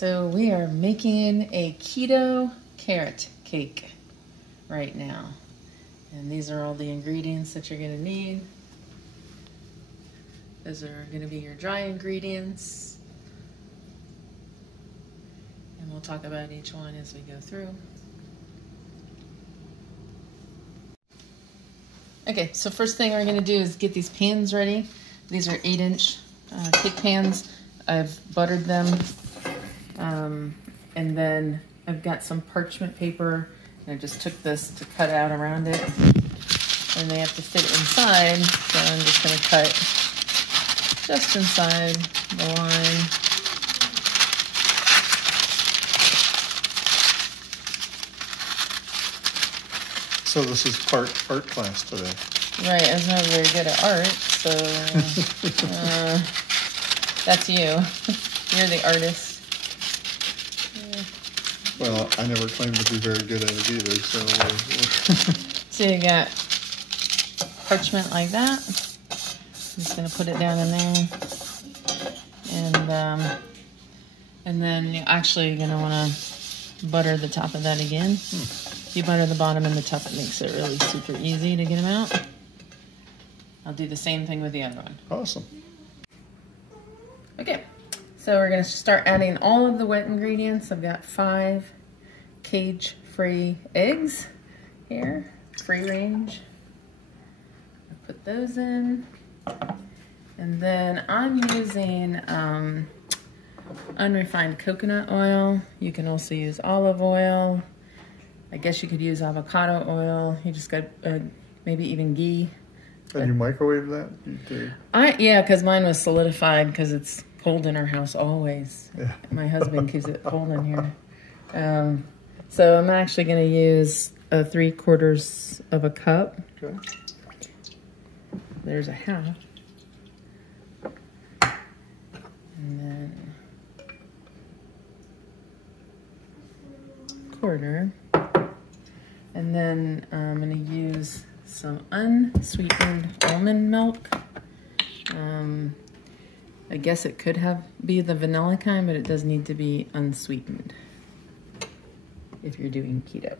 So we are making a keto carrot cake right now. And these are all the ingredients that you're gonna need. Those are gonna be your dry ingredients. And we'll talk about each one as we go through. Okay, so first thing we're gonna do is get these pans ready. These are 8-inch cake pans. I've buttered them. And then I've got some parchment paper. And I just took this to cut out around it. And they have to fit inside, so I'm just gonna cut just inside the line. So this is part art class today. Right, I was not very good at art, so that's you. You're the artist. Well, I never claimed to be very good at it either, so... So you got parchment like that. I'm just gonna put it down in there. And then you're actually gonna wanna butter the top of that again. If you butter the bottom and the top, it makes it really super easy to get them out. I'll do the same thing with the other one. Awesome. Okay, so we're gonna start adding all of the wet ingredients. I've got 5 cage-free eggs here, free range. I'll put those in. And then I'm using unrefined coconut oil. You can also use olive oil. I guess you could use avocado oil. You just got maybe even ghee. And you microwave that? You do? Yeah, because mine was solidified because it's cold in our house always. Yeah. My husband keeps it cold in here. So I'm actually going to use 3/4 of a cup. Okay. There's a half. And then 1/4. And then I'm going to use some unsweetened almond milk. I guess it could be the vanilla kind, but it does need to be unsweetened if you're doing keto.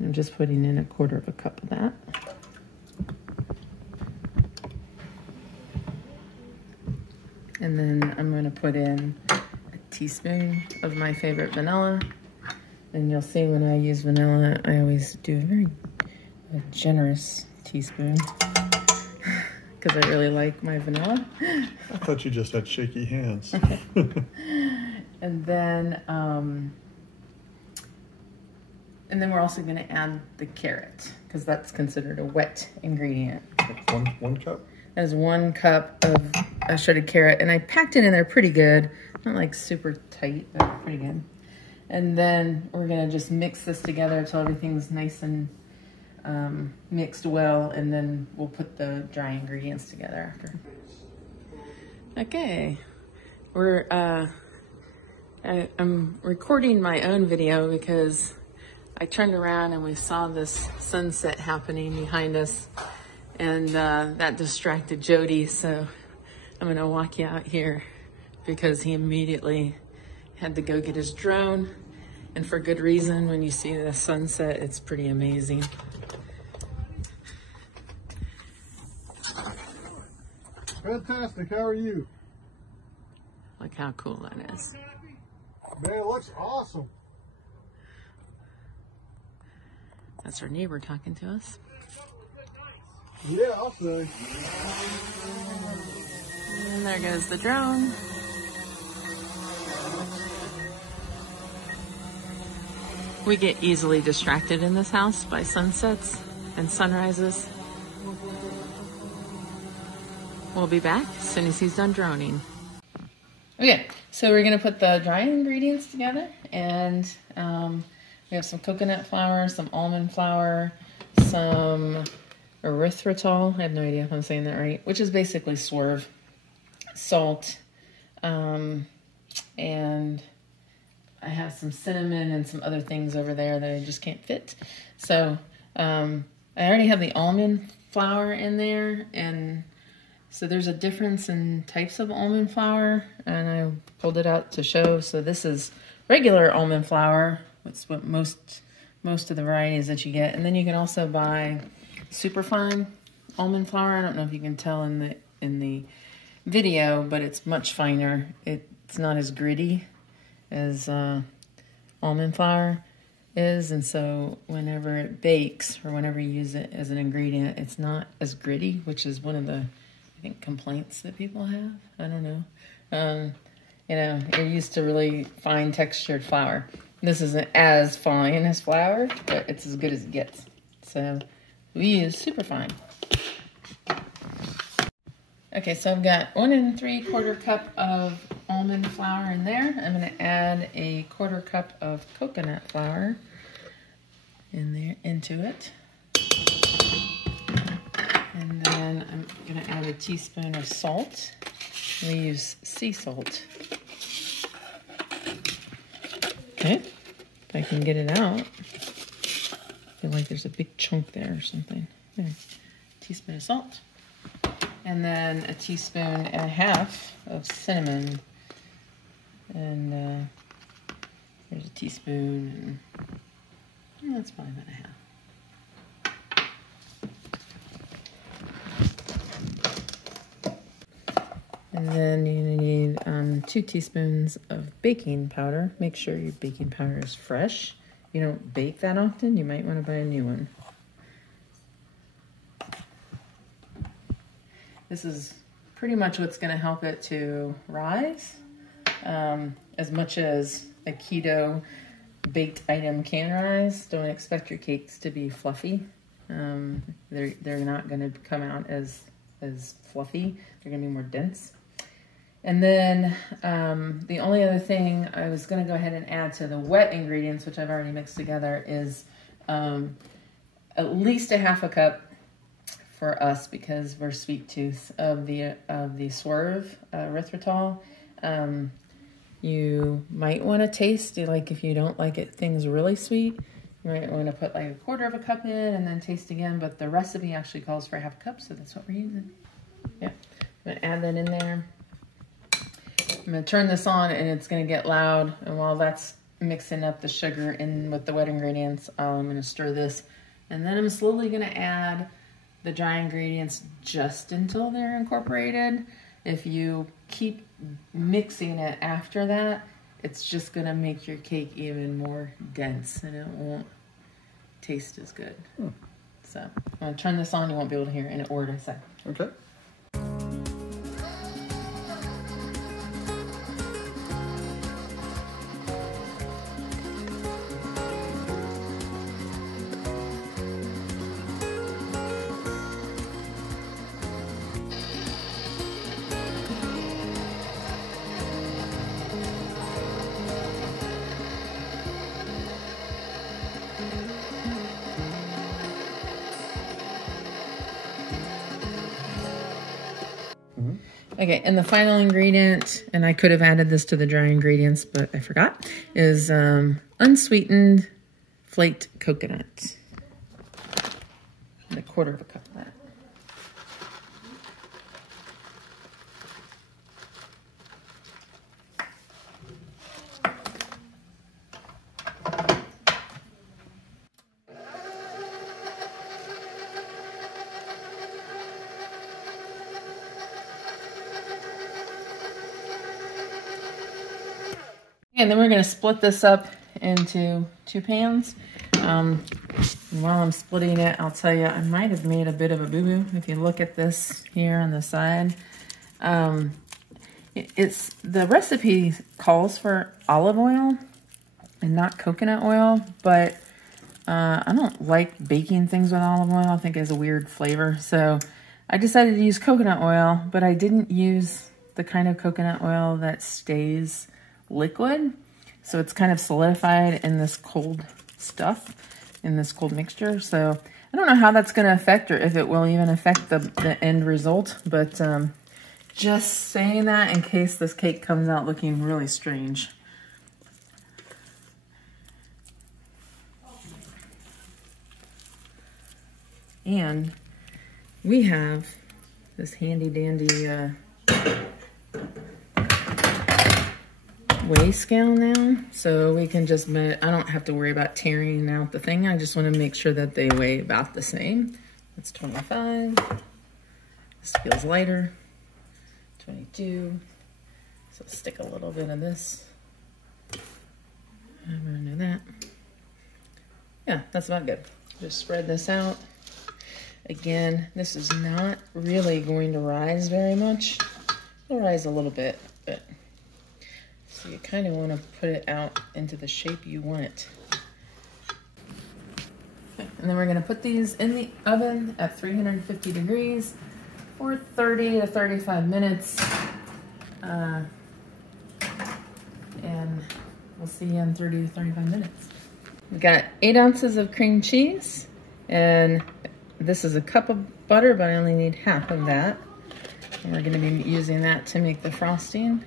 I'm just putting in 1/4 of a cup of that. And then I'm going to put in a teaspoon of my favorite vanilla. And you'll see when I use vanilla, I always do a generous teaspoon because I really like my vanilla. I thought you just had shaky hands. And then we're also going to add the carrot because that's considered a wet ingredient. One cup? That is 1 cup of shredded carrot, and I packed it in there pretty good. Not like super tight, but pretty good. And then we're gonna just mix this together until everything's nice and mixed well, and then we'll put the dry ingredients together after. Okay, I'm recording my own video because I turned around and we saw this sunset happening behind us, and that distracted Jody, so I'm gonna walk you out here because he immediately had to go get his drone, and for good reason. When you see the sunset, it's pretty amazing. Fantastic, how are you? Look how cool that is. Man, it looks awesome. That's our neighbor talking to us. Yeah, I'll say. And there goes the drone. We get easily distracted in this house by sunsets and sunrises. We'll be back as soon as he's done droning. Okay, so we're gonna put the dry ingredients together, and we have some coconut flour, some almond flour, some erythritol, I have no idea if I'm saying that right, which is basically Swerve, salt, and I have some cinnamon and some other things over there that I just can't fit. So I already have the almond flour in there, and So there's a difference in types of almond flour, and I pulled it out to show. So this is regular almond flour. That's what most of the varieties that you get. And then you can also buy superfine almond flour. I don't know if you can tell in the video, but it's much finer. It's not as gritty as almond flour is, and so whenever it bakes or whenever you use it as an ingredient, it's not as gritty, which is one of the, I think, complaints that people have. I don't know. You know, you're used to really fine textured flour. This isn't as fine as flour, but it's as good as it gets. So we use superfine. Okay, so I've got 1 3/4 cup of almond flour in there. I'm going to add a 1/4 cup of coconut flour into it. And then I'm going to add a teaspoon of salt. We use sea salt. Okay, if I can get it out. I feel like there's a big chunk there or something. There. Teaspoon of salt. And then a teaspoon and a half of cinnamon. And there's a teaspoon, and that's probably about a half. And then you need 2 teaspoons of baking powder. Make sure your baking powder is fresh. You don't bake that often, you might want to buy a new one. This is pretty much what's going to help it to rise, as much as a keto baked item can rise. Don't expect your cakes to be fluffy. They're not going to come out as fluffy. They're going to be more dense. And then the only other thing I was going to go ahead and add to the wet ingredients, which I've already mixed together, is at least a half a cup for us, because we're sweet tooth, of the Swerve erythritol. You might want to taste, like if you don't like things really sweet, you might want to put like 1/4 cup in and then taste again, but the recipe actually calls for a half cup, so that's what we're using. Yep, I'm gonna add that in there. I'm gonna turn this on and it's gonna get loud, and while that's mixing up the sugar in with the wet ingredients, I'm gonna stir this, and then I'm slowly gonna add the dry ingredients just until they're incorporated. If you keep mixing it after that, it's just gonna make your cake even more dense and it won't taste as good. So I'm gonna turn this on, you won't be able to hear in order. So. Okay. Okay, and the final ingredient, and I could have added this to the dry ingredients, but I forgot, is unsweetened flaked coconut. And a 1/4 cup of that. And then we're going to split this up into 2 pans. While I'm splitting it, I'll tell you, I might have made a bit of a boo-boo. If you look at this here on the side, the recipe calls for olive oil and not coconut oil, but I don't like baking things with olive oil. I think it has a weird flavor. So I decided to use coconut oil, but I didn't use the kind of coconut oil that stays liquid. So it's kind of solidified in this cold stuff, in this cold mixture. So I don't know how that's going to affect, or if it will even affect the end result, but just saying that in case this cake comes out looking really strange. And we have this handy dandy weigh scale now, so we can just, I don't have to worry about tearing out the thing. I just want to make sure that they weigh about the same. That's 25. This feels lighter. 22. So stick a little bit of this. I'm gonna do that. Yeah, that's about good. Just spread this out. Again, this is not really going to rise very much. It'll rise a little bit, but so you kind of want to put it out into the shape you want it. Okay, and then we're going to put these in the oven at 350 degrees for 30 to 35 minutes. And we'll see you in 30 to 35 minutes. We've got 8 ounces of cream cheese, and this is a cup of butter, but I only need half of that. And we're going to be using that to make the frosting.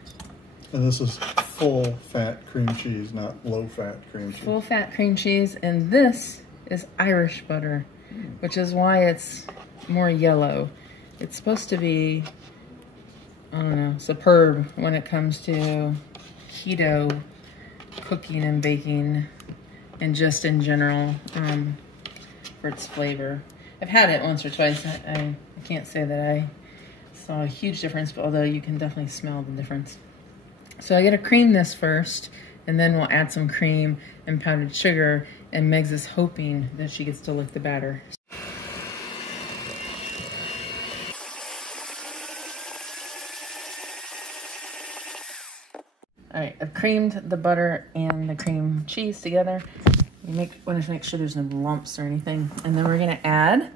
And this is full fat cream cheese, not low fat cream cheese. Full fat cream cheese, and this is Irish butter, which is why it's more yellow. It's supposed to be, I don't know, superb when it comes to keto cooking and baking, and just in general for its flavor. I've had it once or twice. I can't say that I saw a huge difference, but although you can definitely smell the difference. So I gotta cream this first, and then we'll add some cream and powdered sugar, and Megs is hoping that she gets to lick the batter. All right, I've creamed the butter and the cream cheese together. You want to make sure there's no lumps or anything. And then we're gonna add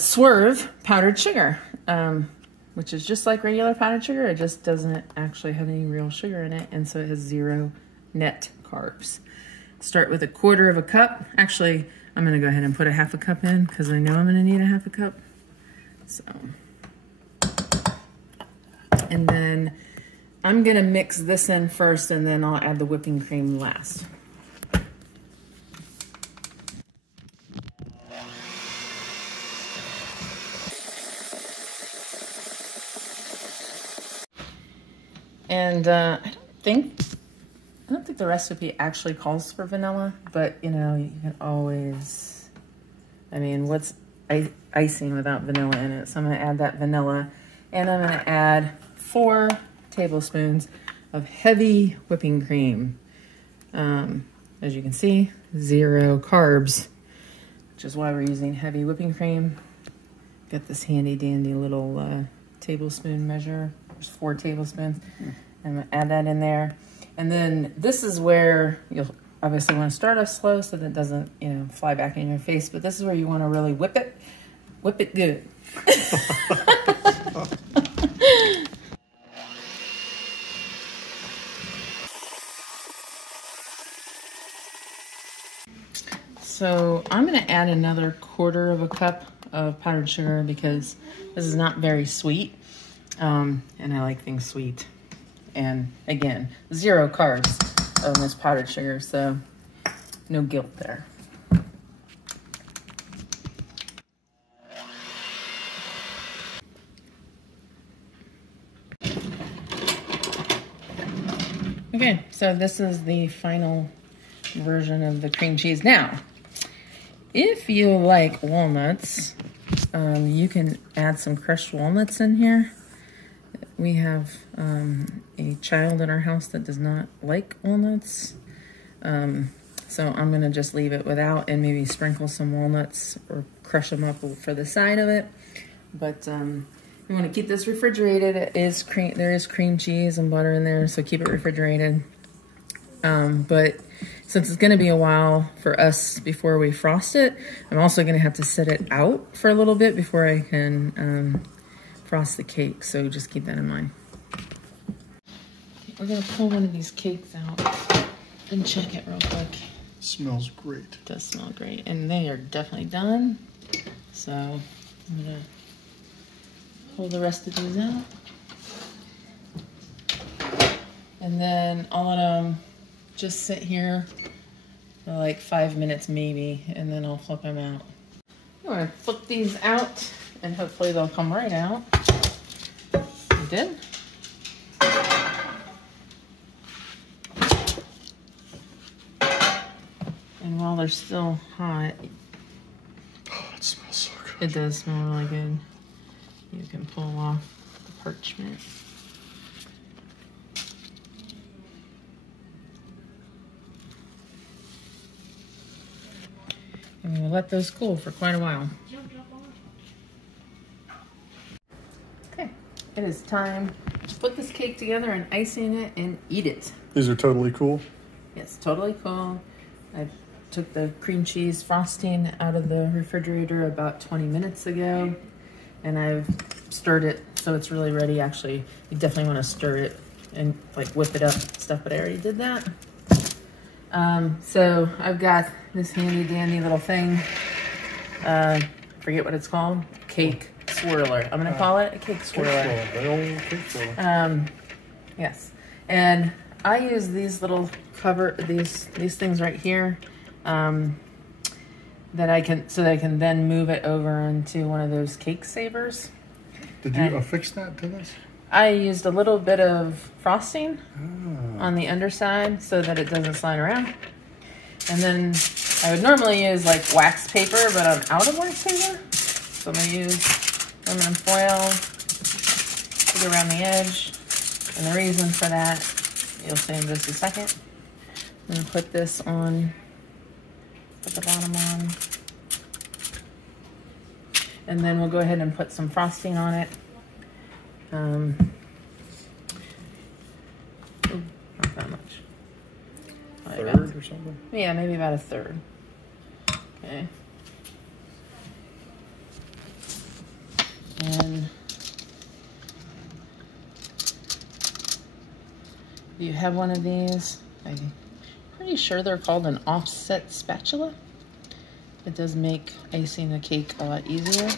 Swerve powdered sugar, which is just like regular powdered sugar. It just doesn't actually have any real sugar in it, and so it has 0 net carbs. Start with 1/4 cup. Actually, I'm gonna go ahead and put 1/2 cup in because I know I'm gonna need 1/2 cup. So, and then I'm gonna mix this in first, and then I'll add the whipping cream last. And I don't think the recipe actually calls for vanilla, but you know, you can always, I mean, what's icing without vanilla in it? So I'm gonna add that vanilla, and I'm gonna add 4 tablespoons of heavy whipping cream. As you can see, 0 carbs, which is why we're using heavy whipping cream. Got this handy dandy little tablespoon measure. There's 4 tablespoons. I'm gonna add that in there. And then this is where you'll obviously want to start off slow so that it doesn't, you know, fly back in your face, but this is where you want to really whip it good. So I'm gonna add another 1/4 cup of powdered sugar because this is not very sweet. And I like things sweet. And again, 0 carbs of this powdered sugar, so no guilt there. Okay, so this is the final version of the cream cheese. Now, if you like walnuts, you can add some crushed walnuts in here. We have a child in our house that does not like walnuts. So I'm gonna just leave it without and maybe sprinkle some walnuts or crush them up for the side of it. But you wanna keep this refrigerated. There is cream cheese and butter in there, so keep it refrigerated. But since it's gonna be a while for us before we frost it, I'm also gonna have to set it out for a little bit before I can frost the cake, so just keep that in mind. We're gonna pull one of these cakes out and check it real quick. Smells great. It does smell great, and they are definitely done. So I'm gonna pull the rest of these out. And then I'll let them just sit here for like 5 minutes maybe, and then I'll flip them out. I'm gonna flip these out and hopefully they'll come right out. They did. And while they're still hot, oh, it smells so good. It does smell really good. You can pull off the parchment. And we'll let those cool for quite a while. Okay, it is time to put this cake together and icing it and eat it. These are totally cool. Yes, totally cool. I took the cream cheese frosting out of the refrigerator about 20 minutes ago, and I've stirred it so it's really ready. Actually, you definitely want to stir it and like whip it up and stuff, but I already did that. So I've got this handy dandy little thing. Forget what it's called. Cake swirler. I'm gonna call it a cake swirler. The old cake swirler. Yes, and I use these little these things right here that I can then move it over into one of those cake savers. Did you affix that to this? I used a little bit of frosting on the underside so that it doesn't slide around. And then I would normally use like wax paper, but I'm out of wax paper. So I'm gonna use aluminum foil, put it around the edge. And the reason for that, you'll see in just a second. I'm gonna put this on, put the bottom on. And then we'll go ahead and put some frosting on it. Not that much. Third or something? Yeah, maybe about a third. Okay. And if you have one of these, I'm pretty sure they're called an offset spatula. It does make icing the cake a lot easier.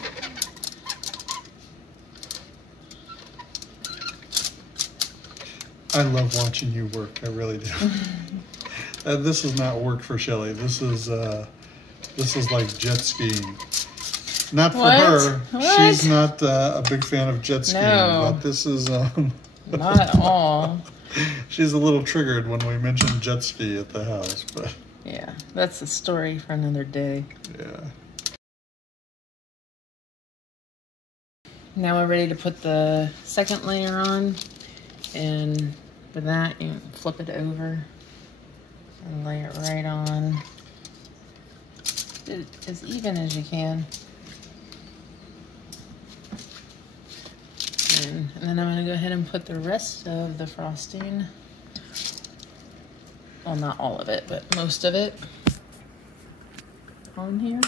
I love watching you work. I really do. This is not work for Shelly. This is like jet skiing. Not for her. What? She's not a big fan of jet skiing. No. But this is Not at all. She's a little triggered when we mention jet ski at the house, but Yeah, that's a story for another day. yeah. Now we're ready to put the second layer on, and for that you flip it over and lay it right on. It as even as you can. And then I'm going to go ahead and put the rest of the frosting, well, not all of it, but most of it on here.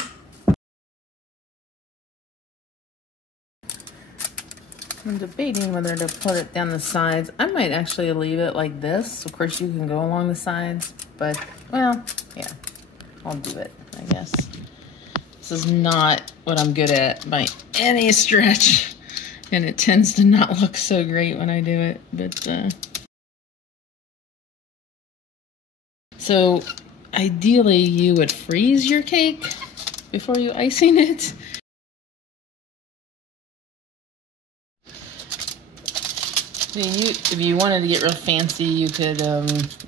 I'm debating whether to put it down the sides. I might actually leave it like this. Of course, you can go along the sides, but, well, yeah, I'll do it, I guess. This is not what I'm good at by any stretch, and it tends to not look so great when I do it, but, so, ideally, you would freeze your cake before you icing it. If you wanted to get real fancy, you could,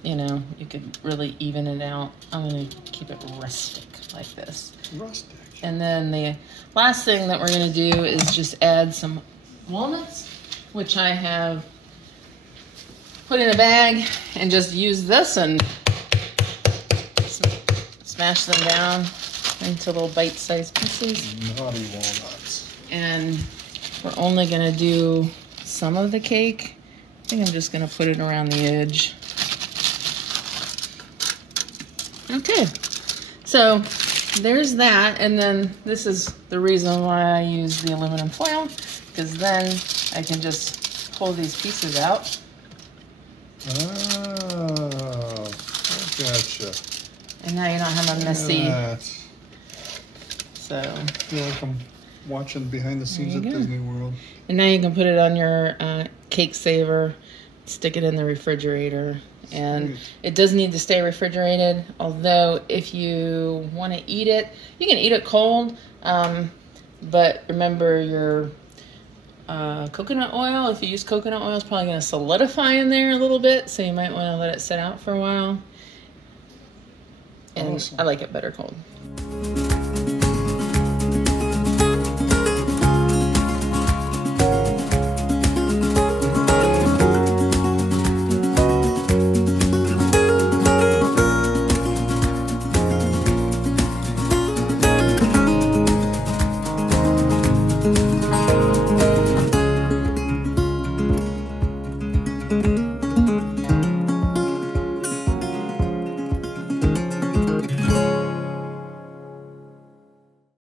you know, you could really even it out. I'm going to keep it rustic like this. Rustic. And then the last thing that we're going to do is just add some walnuts, which I have put in a bag, and just use this and smash them down into little bite-sized pieces. Naughty walnuts. And we're only going to do some of the cake. I think I'm just going to put it around the edge. Okay, so there's that, and then this is the reason why I use the aluminum foil, because then I can just pull these pieces out. Oh, I gotcha. And now you don't have a messy. So I feel like I'm watching behind the scenes at Disney World. And now you can put it on your cake saver, stick it in the refrigerator. And it does need to stay refrigerated, although if you want to eat it, you can eat it cold. But remember your coconut oil. If you use coconut oil, it's probably going to solidify in there a little bit, so you might want to let it sit out for a while. And awesome. I like it better cold.